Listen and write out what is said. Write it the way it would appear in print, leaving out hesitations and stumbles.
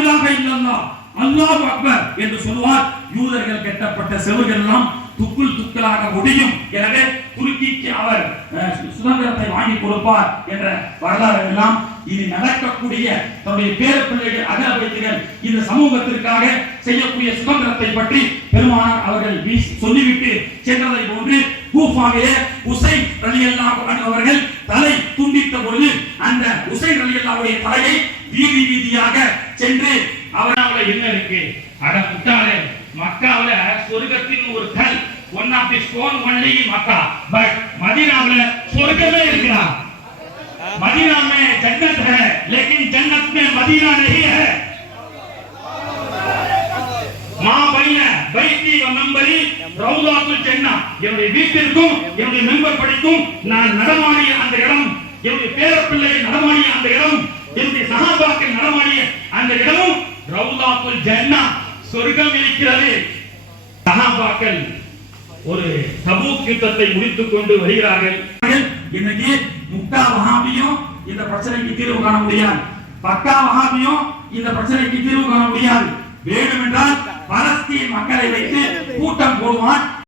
இலாஹ இல்லல்லாஹ் அல்லாஹு அக்பர் என்று சொல்வார். யூதர்கள் கட்டப்பட்ட செவுர்கள் எல்லாம் துக்குள் துக்களாக முடியும். எனவே துருக்கிக்கு அவர் சுதந்திரத்தை வாங்கி கொடுப்பார் என்ற வரலாறு எல்லாம் இனி நடக்கக்கூடிய தன்னுடைய பேர பிள்ளைகள் அகல வைத்திகள் இந்த சமூகத்திற்காக செய்யக்கூடிய சுதந்திரத்தை பற்றி பெருமானார் அவர்கள் சொல்லிவிட்டு சென்றதை போன்று கூஃபாவிலே உசைன் ரலியல்லாஹு அன்ஹு அவர்கள் தலை துண்டித்த பொழுது அந்த உசைன் ரலியல்லாஹுடைய தலையை வீதி வீதியாக சென்று அவரால என்ன இருக்கு அட முட்டாளே, மக்காவுல சொர்க்கத்தின் ஒரு கல், one of the stone only in Mecca, but மதீனாவுல சொர்க்கமே இருக்குடா. मदीना में जन्नत है लेकिन जन्नत में मदीना नहीं है. मां बहन बैठी व मेंबरी ரவுதாத்துல் ஜன்னா, என்னுடைய வீட்டிற்கும் என்னுடைய மெம்பர் படிக்கும் நான் நடமாடிய அந்த இடம், என்னுடைய பேரப்பிள்ளை நடமாடிய அந்த இடம், என்னுடைய சஹாபாக்கள் நடமாடிய அந்த இடமும் ரவுதாத்துல் ஜன்னா, சொர்க்கம் இருக்கிறது. சஹாபாக்கள் ஒரு தபூக் யுத்தத்தை முடித்துக் கொண்டு வருகிறார்கள். இன்னைக்கு முக்கா வஹாபியும் இந்த பிரச்சனைக்கு தீர்வு காண முடியாது, பக்கா வஹாபியும் இந்த பிரச்சனைக்கு தீர்வு காண முடியாது. வேண்டுமென்றால் பலஸ்தீன் மக்களை வைத்து கூட்டம் போடுவான்.